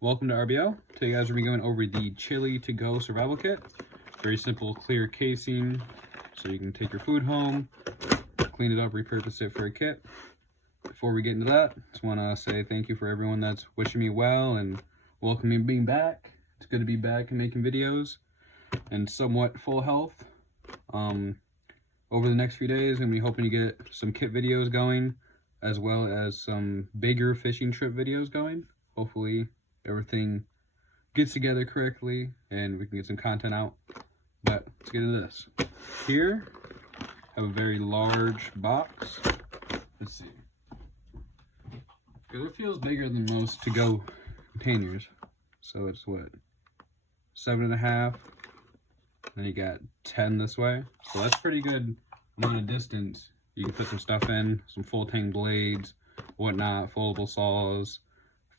Welcome to RBO. Today guys, we're going to be going over the Chili To Go Survival Kit. Very simple, clear casing, so you can take your food home, clean it up, repurpose it for a kit. Before we get into that, just want to say thank you for everyone that's wishing me well and welcoming me back. It's good to be back and making videos and somewhat full health. Over the next few days, I'm hoping to get some kit videos going, as well as some bigger fishing trip videos going. Hopefully everything gets together correctly and we can get some content out. But let's get into this. Here, I have a very large box. Let's see. Because it feels bigger than most to-go containers. So it's what? 7.5. Then you got 10 this way. So that's pretty good amount of distance. You can put some stuff in, some full tang blades, whatnot, foldable saws,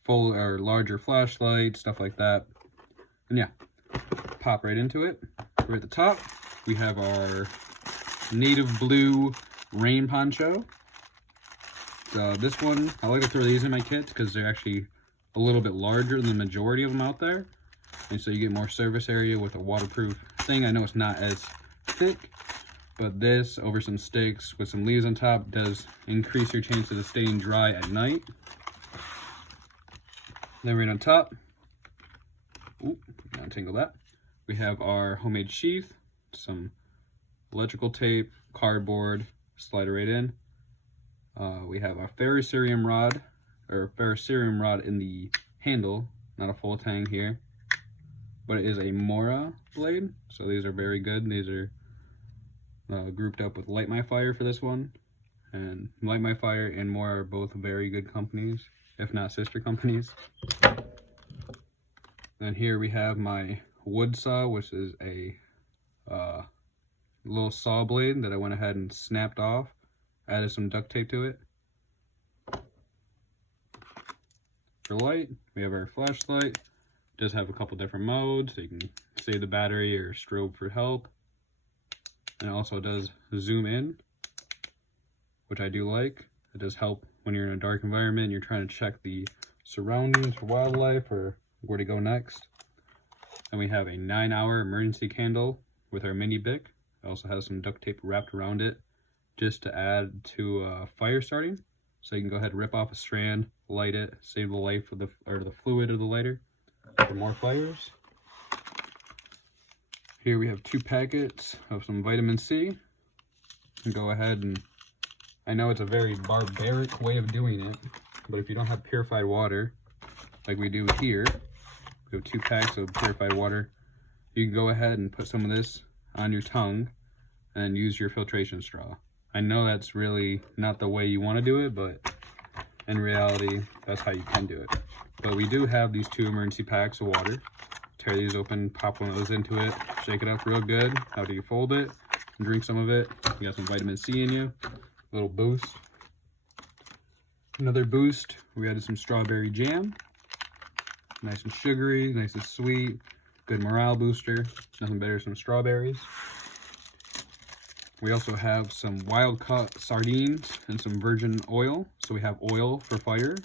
full or larger flashlights, stuff like that. And yeah, pop right into it. We're at the top. We have our native blue rain poncho. So this one, I like to throw these in my kits because they're actually a little bit larger than the majority of them out there. And so you get more surface area with a waterproof thing. I know it's not as thick, but this over some sticks with some leaves on top does increase your chances of staying dry at night. Then right on top, untangle that. We have our homemade sheath, some electrical tape, cardboard, slide it right in. We have a ferrocerium rod, in the handle, not a full tang here, but it is a Mora blade, so these are very good. These are grouped up with Light My Fire for this one, and Light My Fire and Mora are both very good companies, if not sister companies. And here we have my wood saw, which is a little saw blade that I went ahead and snapped off, added some duct tape to it. For light, we have our flashlight. It does have a couple different modes, so you can save the battery or strobe for help. And it also does zoom in, which I do like. It does help when you're in a dark environment and you're trying to check the surroundings for wildlife or where to go next. And we have a 9-hour emergency candle with our mini Bic. It also has some duct tape wrapped around it just to add to fire starting. So you can go ahead and rip off a strand, light it, save the life of the fluid of the lighter for more fires. Here we have 2 packets of some vitamin C. And go ahead and, I know it's a very barbaric way of doing it, but if you don't have purified water, like we do here, we have 2 packs of purified water. You can go ahead and put some of this on your tongue and use your filtration straw. I know that's really not the way you want to do it, but in reality, that's how you can do it. But we do have these 2 emergency packs of water. Tear these open, pop one of those into it, shake it up real good. How do you fold it? And drink some of it. You got some vitamin C in you. A little boost. Another boost, we added some strawberry jam. Nice and sugary, nice and sweet. Good morale booster. Nothing better than some strawberries. We also have some wild caught sardines and some virgin oil. So we have oil for fire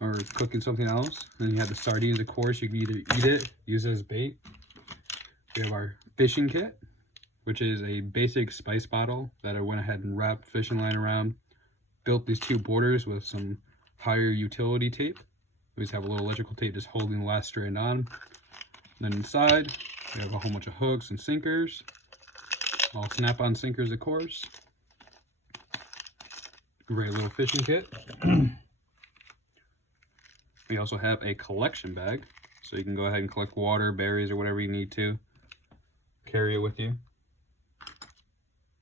or cooking something else. And then you have the sardines, of course. You can either eat it, use it as bait. We have our fishing kit, which is a basic spice bottle that I went ahead and wrapped fishing line around. Built these 2 borders with some higher utility tape. We just have a little electrical tape just holding the last strand on. And then inside, we have a whole bunch of hooks and sinkers. All snap-on sinkers, of course. Great little fishing kit. We also have a collection bag, so you can go ahead and collect water, berries, or whatever you need to. Carry it with you.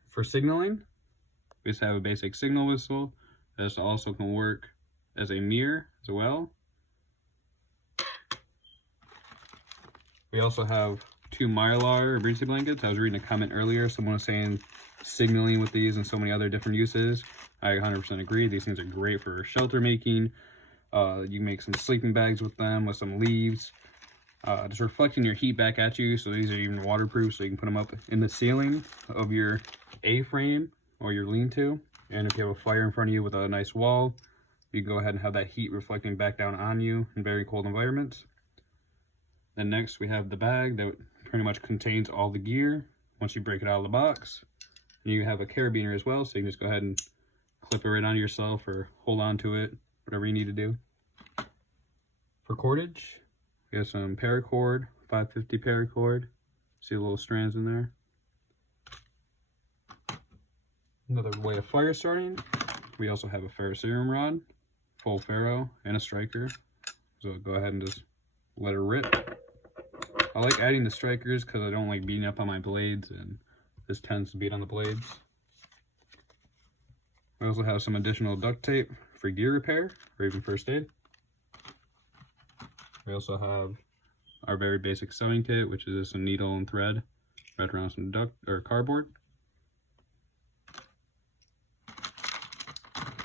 For signaling, we just have a basic signal whistle. This also can work as a mirror as well. We also have 2 Mylar emergency blankets. I was reading a comment earlier. Someone was saying signaling with these and so many other different uses. I 100% agree. These things are great for shelter making. You can make some sleeping bags with them with some leaves. Just reflecting your heat back at you. So these are even waterproof, so you can put them up in the ceiling of your A-frame or your lean-to. And if you have a fire in front of you with a nice wall, You go ahead and have that heat reflecting back down on you in very cold environments. Then next we have the bag that pretty much contains all the gear once you break it out of the box. And you have a carabiner as well, so you can just go ahead and clip it right onto yourself or hold on to it, whatever you need to do. For cordage, we have some paracord, 550 paracord. See the little strands in there. Another way of fire starting, we also have a ferrocerium rod, full ferro, and a striker. So go ahead and just let it rip. I like adding the strikers because I don't like beating up on my blades, and this tends to beat on the blades. We also have some additional duct tape for gear repair or even first aid. We also have our very basic sewing kit, which is just a needle and thread wrapped around some duct or cardboard,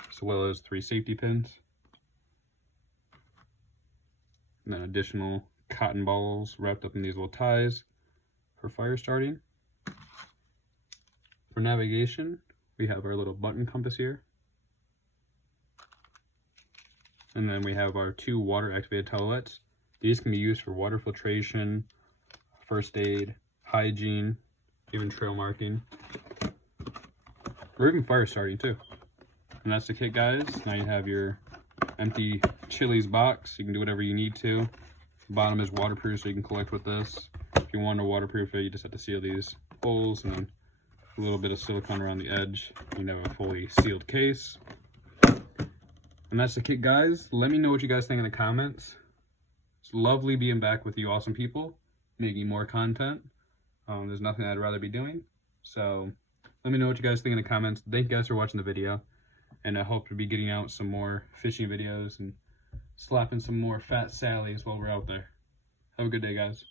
as well as 3 safety pins, and then additional cotton balls wrapped up in these little ties for fire starting. For navigation, we have our little button compass here, and then we have our 2 water activated towelettes. These can be used for water filtration, first aid, hygiene, even trail marking, or even fire starting too. And that's the kit, guys. Now you have your empty Chili's box. You can do whatever you need to. The bottom is waterproof, so you can collect with this. If you want to waterproof it, you just have to seal these holes and then a little bit of silicone around the edge. You can have a fully sealed case. And that's the kit, guys. Let me know what you guys think in the comments. It's lovely being back with you awesome people, making more content. There's nothing I'd rather be doing. So let me know what you guys think in the comments. Thank you guys for watching the video. And I hope to be getting out some more fishing videos and slapping some more fat Sallies while we're out there. Have a good day, guys.